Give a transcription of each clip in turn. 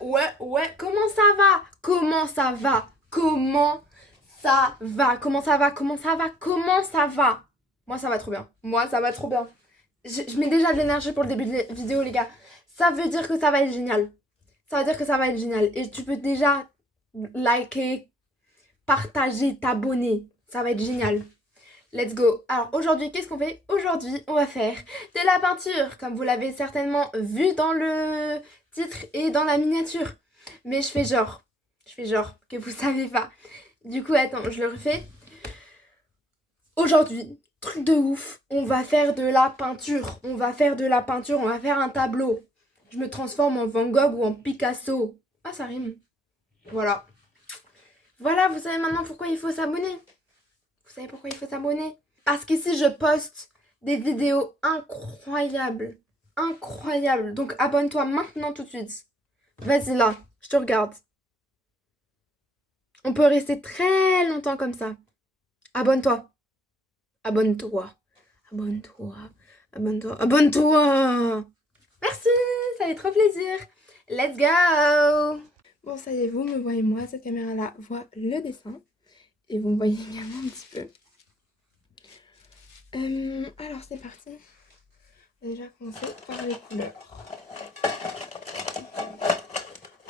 Ouais, comment ça va? Comment ça va? Comment ça va? Comment ça va? Comment ça va? Comment ça va? Moi, ça va trop bien. Moi, ça va trop bien. Je mets déjà de l'énergie pour le début de la vidéo, les gars. Ça veut dire que ça va être génial. Ça veut dire que ça va être génial. Et tu peux déjà liker, partager, t'abonner. Ça va être génial. Let's go. Alors aujourd'hui, qu'est-ce qu'on fait? Aujourd'hui, on va faire de la peinture, comme vous l'avez certainement vu dans le titre et dans la miniature. Mais je fais genre que vous savez pas. Du coup, attends, je le refais. Aujourd'hui, truc de ouf, on va faire de la peinture. On va faire de la peinture, on va faire un tableau. Je me transforme en Van Gogh ou en Picasso. Ah, ça rime. Voilà. Voilà, vous savez maintenant pourquoi il faut s'abonner. Vous savez pourquoi il faut s'abonner? Parce qu'ici, je poste des vidéos incroyables. Incroyables. Donc, abonne-toi maintenant tout de suite. Vas-y là, je te regarde. On peut rester très longtemps comme ça. Abonne-toi. Abonne-toi. Abonne-toi. Abonne-toi. Abonne-toi. Merci, ça fait trop plaisir. Let's go. Bon, ça y est, vous me voyez moi. Cette caméra-là voit le dessin. Et vous me voyez également un petit peu. Alors, c'est parti. On va déjà commencer par les couleurs.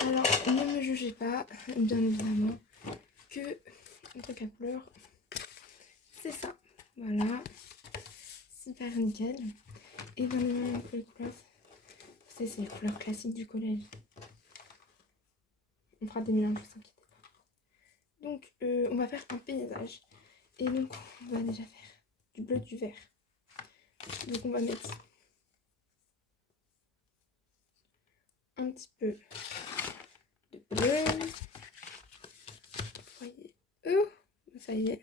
Alors, ne me jugez pas, bien évidemment, que un truc à couleur, c'est ça. Voilà, super nickel. Et dans les couleurs, c'est les couleurs classiques du collège. On fera des mélanges, ne vous inquiétez pas. Donc, on va faire un paysage. Et donc, on va déjà faire du bleu, du vert. Donc, on va mettre un petit peu de bleu. Vous voyez, ça y est.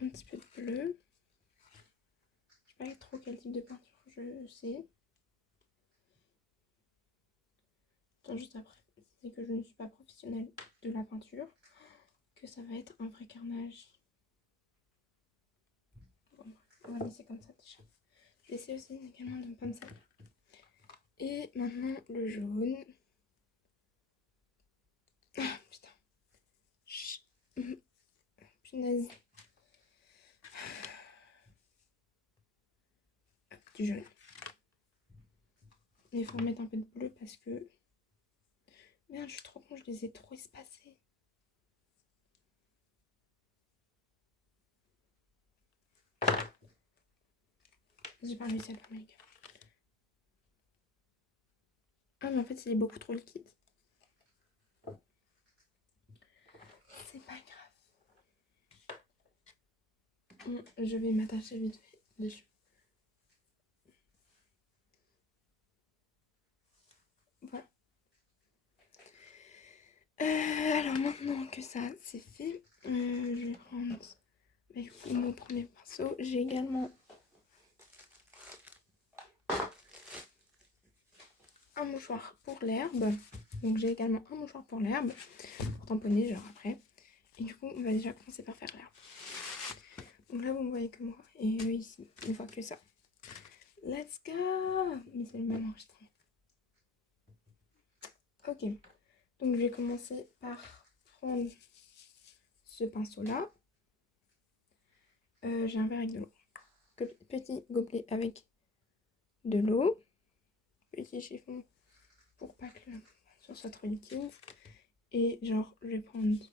Un petit peu de bleu. Je sais pas trop quel type de peinture je sais. Attends, juste après, c'est que je ne suis pas professionnelle de la peinture, que ça va être un vrai carnage. Bon, on va laisser comme ça déjà. Je vais essayer aussi également de ne pas me salir. Et maintenant le jaune. Ah putain. Chut. Punaise. Hop, du jaune. Il faut remettre un peu de bleu parce que... Merde, je suis trop con, je les ai trop espacés. J'ai pas réussi à le faire, mec. Ah, mais en fait, il est beaucoup trop liquide. C'est pas grave. Je vais m'attacher vite fait dessus. Voilà. Alors maintenant que ça c'est fait, je vais prendre mon premier pinceau. J'ai également un mouchoir pour l'herbe. Donc j'ai également un mouchoir pour l'herbe, pour tamponner genre après. Et du coup on va déjà commencer par faire l'herbe. Donc là vous ne voyez que moi et eux ici, une fois que ça. Let's go. Mais c'est le même enregistrement. Ok, donc je vais commencer par prendre ce pinceau là. J'ai un verre avec de l'eau. Petit gobelet avec de l'eau. Petit chiffon pour pas que ça soit trop liquide. Et genre, je vais prendre...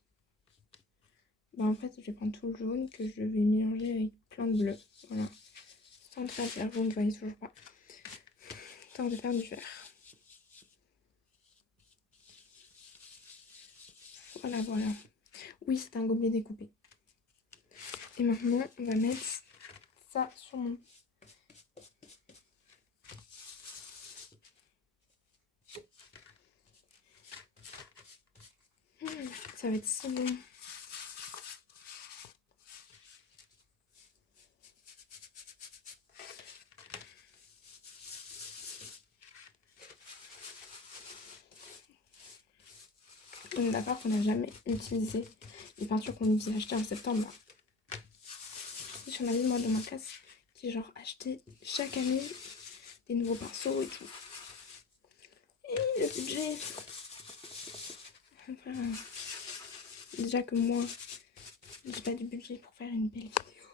Bah en fait, je vais prendre tout le jaune que je vais mélanger avec plein de bleu. Voilà. Sans de faire vert, vous ne voyez toujours pas. Tant de faire du vert. Voilà, voilà. Oui, c'est un gobelet découpé. Et maintenant, on va mettre ça sur mon... Ça va être si bon. On est d'accord qu'on n'a jamais utilisé les peintures qu'on nous a achetées en septembre. Je suis en avis, moi, dans ma classe, qui genre acheté chaque année des nouveaux pinceaux et tout. Et de budget. Enfin, déjà que moi, j'ai pas de budget pour faire une belle vidéo.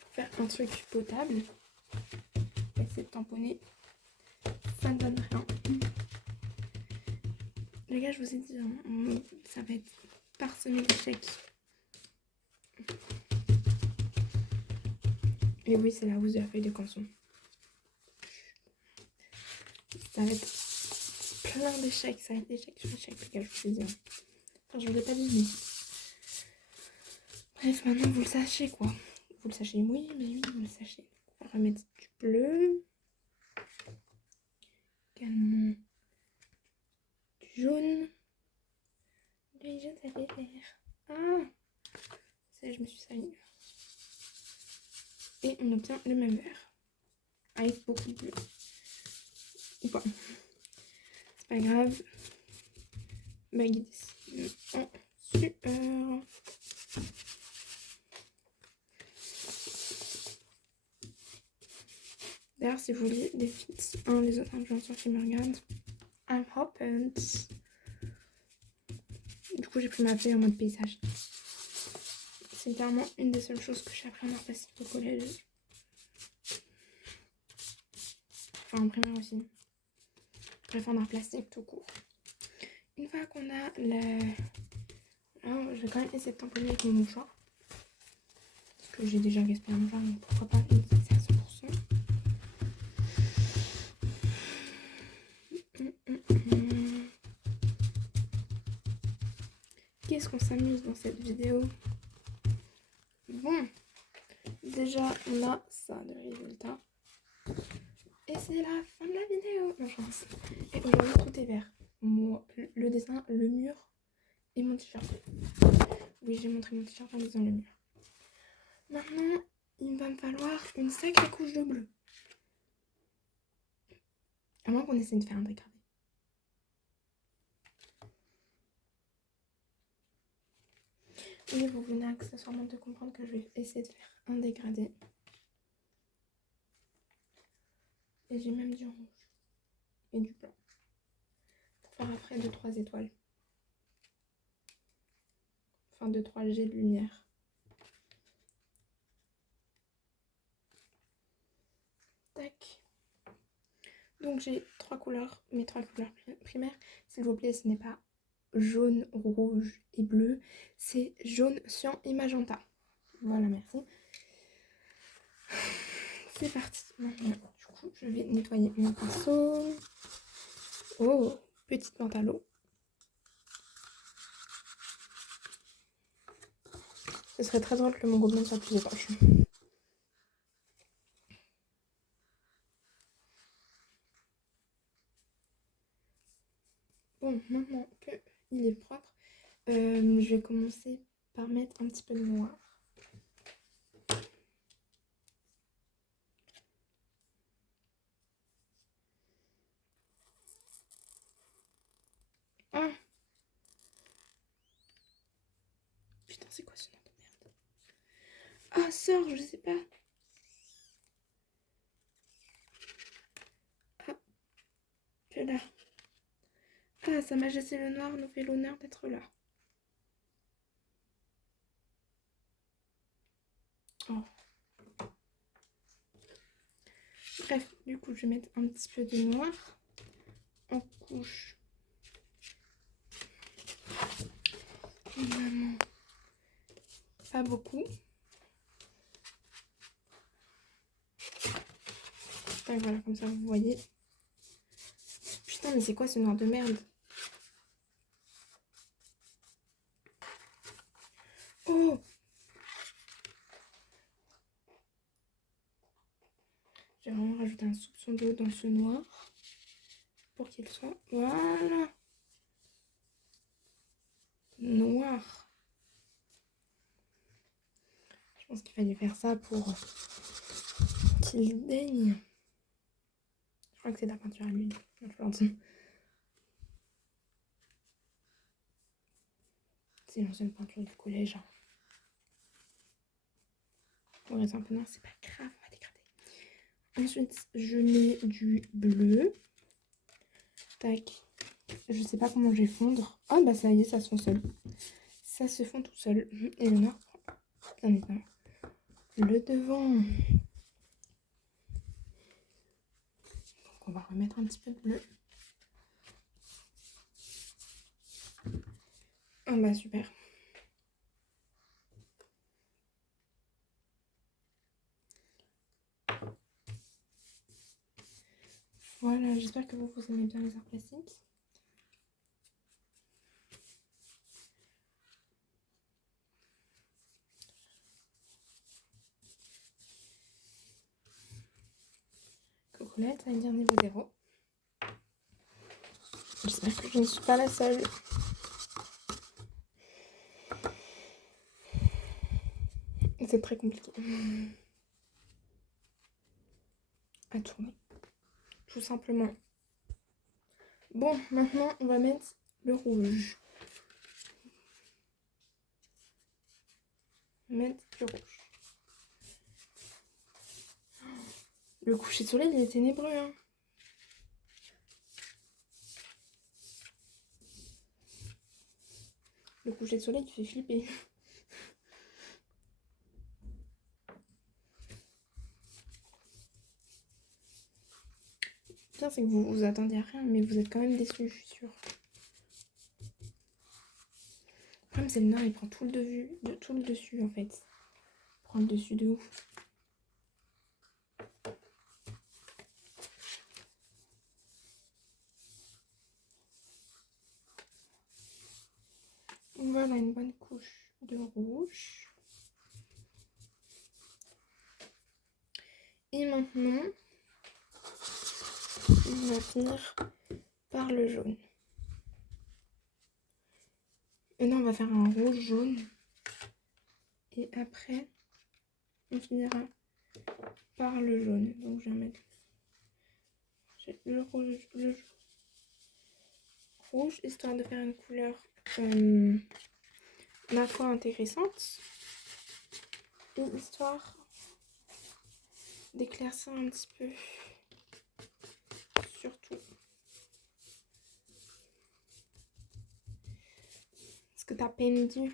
Pour faire un truc potable. Essayer de tamponner. Ça ne donne rien. Les gars, je vous ai dit, hein, ça va être parsemé d'échecs. Et oui, c'est la housse de la feuille de canson. Ça va être plein d'échecs. Ça va être échec sur échec, les gars, je vous ai dit. Hein. Enfin, je vous ai pas dit, mais... Bref, maintenant, vous le sachez, quoi. Vous le sachez, oui, mais oui, vous le sachez. On va remettre du bleu. Également du jaune. Le jaune, ça fait vert. Ah, ça, je me suis salie. Et on obtient le même vert. Avec beaucoup de bleu. Ou pas. C'est pas grave. Bague ici. Oh, super. D'ailleurs, si vous voulez des fits, les autres influenceurs qui me regardent, I'm open. Du coup, j'ai pris ma feuille en mode paysage. C'est littéralement une des seules choses que j'ai appris en art plastique au collège. Enfin, en primaire aussi. Bref, en art plastique tout court. Une fois qu'on a le... Alors, je vais quand même essayer de tamponner avec mon mouchoir. Parce que j'ai déjà gaspillé un mouchoir, donc pourquoi pas utiliser à 100%. Qu'est-ce qu'on s'amuse dans cette vidéo? Bon, déjà on a ça de résultat. Et c'est la fin de la vidéo. Non, je pense. Et aujourd'hui tout est vert. Moi, le dessin, le mur et mon t-shirt. Oui, j'ai montré mon t-shirt en disant le mur. Maintenant, il va me falloir une sacrée couche de bleu. À moins qu'on essaie de faire un dégradé. Et vous venez accessoirement de comprendre que je vais essayer de faire un dégradé. Et j'ai même du rouge et du blanc. Pour faire après 2-3 étoiles. Enfin 2-3 jets de lumière. Tac. Donc j'ai 3 couleurs, mes 3 couleurs primaires. S'il vous plaît, ce n'est pas jaune, rouge et bleu. C'est jaune, cyan et magenta. Voilà, merci. C'est parti. Maintenant, du coup, je vais nettoyer mon pinceau. Oh, petite pantalon. Ce serait très drôle que mon gobelin soit plus étanche. Bon, maintenant qu'il est propre, je vais commencer par mettre un petit peu de noir. Ah, putain, c'est quoi ce nom de merde? Ah, sort, je sais pas. Ah, que là. Ah, Sa Majesté le Noir nous fait l'honneur d'être là. Oh. Bref, du coup, je vais mettre un petit peu de noir en couche. Évidemment, pas beaucoup. Tac, voilà, comme ça, vous voyez. Putain, mais c'est quoi ce noir de merde? Oh! Je vais vraiment rajouter un soupçon d'eau dans ce noir pour qu'il soit... Voilà! Noir. Je pense qu'il fallait faire ça pour qu'il daigne. Je crois que c'est de la peinture à l'huile. C'est l'ancienne peinture du collège. Pour rester un peu noir, c'est pas grave, on va dégrader. Ensuite, je mets du bleu. Tac. Je sais pas comment je vais fondre. Ah bah ça y est, ça se fond seul. Ça se fond tout seul. Et le noir prend bien évidemment le devant. Donc on va remettre un petit peu de bleu. Ah bah super. Voilà, j'espère que vous aimez bien les arts plastiques. Cocolette, ça veut dire niveau 0. J'espère que je ne suis pas la seule. C'est très compliqué à tourner, tout simplement. Bon, maintenant on va mettre le rouge. Mettre du rouge. Le coucher de soleil, il est ténébreux, hein. Le coucher de soleil, tu fais flipper. Le pire, c'est que vous vous attendez à rien, mais vous êtes quand même déçus, je suis sûre. Le problème, c'est le noir, il prend tout le dessus, en fait. Il prend le dessus de ouf. Voilà, une bonne couche de rouge. Et maintenant, on va finir par le jaune. Et là, on va faire un rouge jaune. Et après, on finira par le jaune. Donc, je vais mettre le rouge, histoire de faire une couleur ma foi intéressante. Et histoire d'éclaircir un petit peu. Surtout. Ce que t'as peine dit.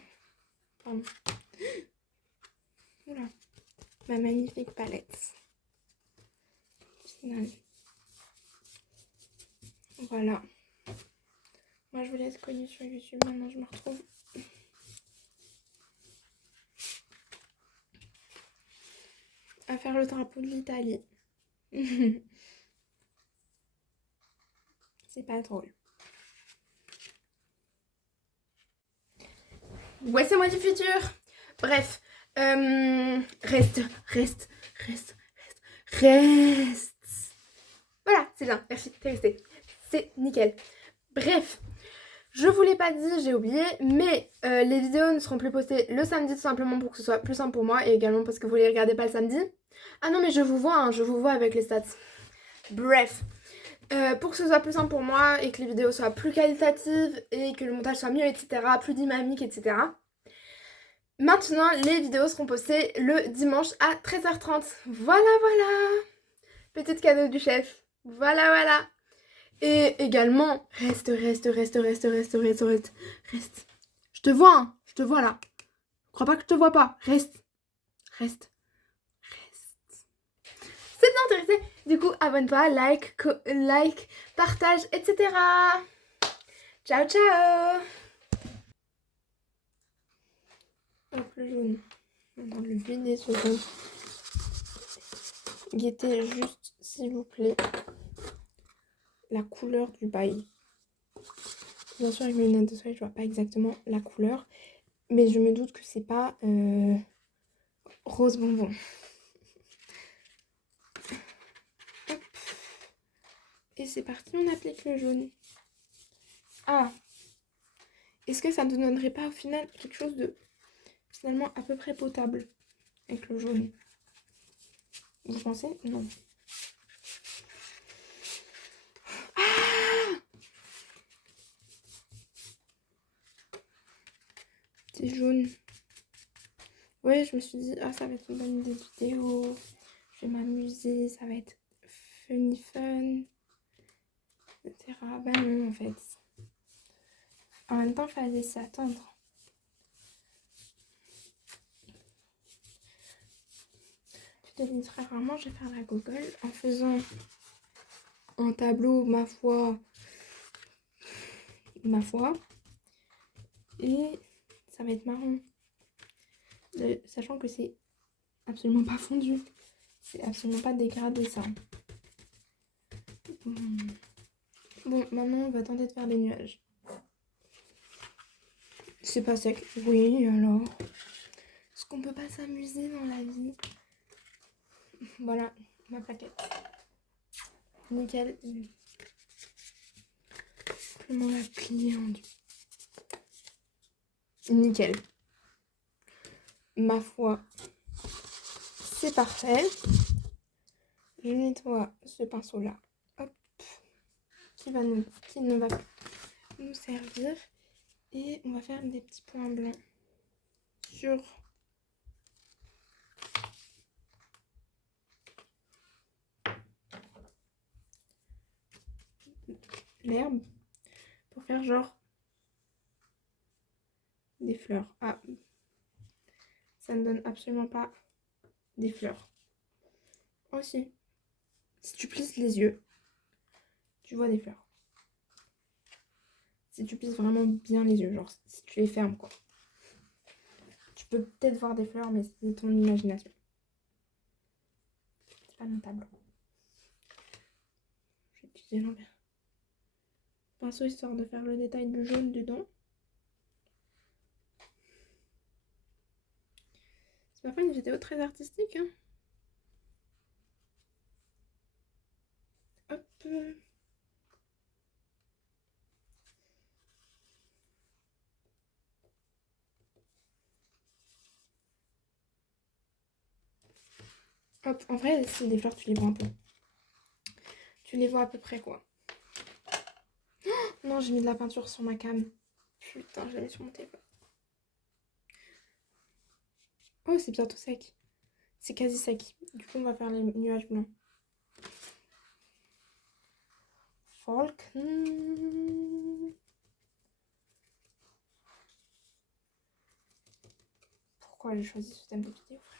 Pardon. Oula. Ma magnifique palette. Final. Voilà. Moi, je voulais être connue sur YouTube. Maintenant, je me retrouve à faire le drapeau de l'Italie. C'est pas drôle. Ouais, c'est moi du futur. Bref. Reste. Voilà, c'est bien. Merci, t'es resté. C'est nickel. Bref. Je vous l'ai pas dit, j'ai oublié, mais les vidéos ne seront plus postées le samedi tout simplement pour que ce soit plus simple pour moi et également parce que vous les regardez pas le samedi. Ah non mais je vous vois, hein, je vous vois avec les stats. Bref, pour que ce soit plus simple pour moi et que les vidéos soient plus qualitatives et que le montage soit mieux, etc., plus dynamique, etc. Maintenant, les vidéos seront postées le dimanche à 13h30. Voilà. Petit cadeau du chef. Voilà. Et également, reste. Je te vois, hein. Je te vois là. Crois pas que je te vois pas. Reste. C'est bien intéressé. Du coup, abonne-toi, like, partage, etc. Ciao. Hop, le jaune. On va le vider ce jaune. Guettez juste, s'il vous plaît, la couleur du bail. Bien sûr, avec mes lunettes de soleil, je vois pas exactement la couleur. Mais je me doute que c'est pas rose bonbon. Hop. Et c'est parti, on applique le jaune. Ah. Est-ce que ça ne donnerait pas au final quelque chose de finalement à peu près potable avec le jaune? Vous pensez? Non. Ah! Petit jaune. Ouais, je me suis dit, ah, ça va être une bonne idée de vidéo. Je vais m'amuser, ça va être funny fun, etc. Ben non, en fait. En même temps, il fallait laisser attendre. Tu te dis très rarement, je vais faire la Google en faisant un tableau, ma foi, et ça va être marrant. Sachant que c'est absolument pas fondu, c'est absolument pas dégradé ça. Bon, maintenant on va tenter de faire des nuages. C'est pas sec. Oui, alors. Est-ce qu'on peut pas s'amuser dans la vie? Voilà, ma plaquette. Nickel. Comment la plier en deux? Nickel. Ma foi, c'est parfait. Je nettoie ce pinceau-là. Hop. Qui ne va plus nous servir. Et on va faire des petits points blancs sur l'herbe pour faire genre des fleurs. Ah, ça ne donne absolument pas des fleurs. Aussi, si tu plisses les yeux, tu vois des fleurs. Si tu plisses vraiment bien les yeux, genre si tu les fermes quoi. Tu peux peut-être voir des fleurs, mais c'est ton imagination. C'est pas mon tableau. Je vais utiliser l'envers. Pinceau histoire de faire le détail du jaune dedans. C'est pas une vidéo très artistique, hein. Hop. Hop, en vrai, c'est des fleurs, tu les vois un peu. Tu les vois à peu près, quoi. Oh non, j'ai mis de la peinture sur ma cam. Putain, je l'ai mis sur mon téléphone. Oh, c'est bientôt sec. C'est quasi sec. Du coup, on va faire les nuages blancs. Folk. Pourquoi j'ai choisi ce thème de vidéo, frère?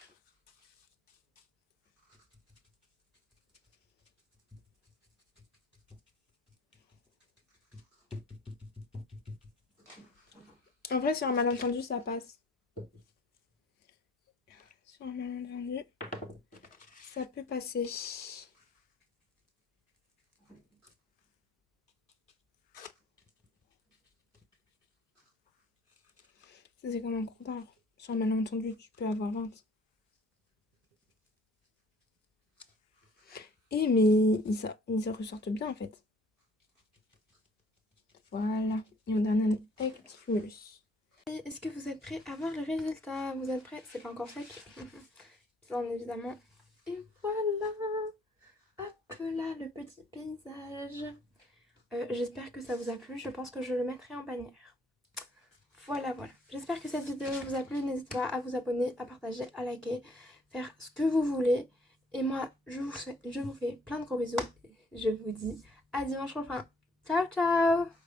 En vrai, sur un malentendu, ça passe. Sur un malentendu, ça peut passer. C'est comme un compteur. Sur un malentendu, tu peux avoir 20. Et mais ils se ressortent bien en fait. Voilà. Et on dernier avec petit cumulus. Est-ce que vous êtes prêts à voir le résultat? Vous êtes prêts? C'est pas encore sec. Bien évidemment. Et voilà. Hop là, le petit paysage. J'espère que ça vous a plu. Je pense que je le mettrai en bannière. Voilà, voilà. J'espère que cette vidéo vous a plu. N'hésitez pas à vous abonner, à partager, à liker, faire ce que vous voulez. Et moi, je vous fais plein de gros bisous. Je vous dis à dimanche prochain. Ciao, ciao!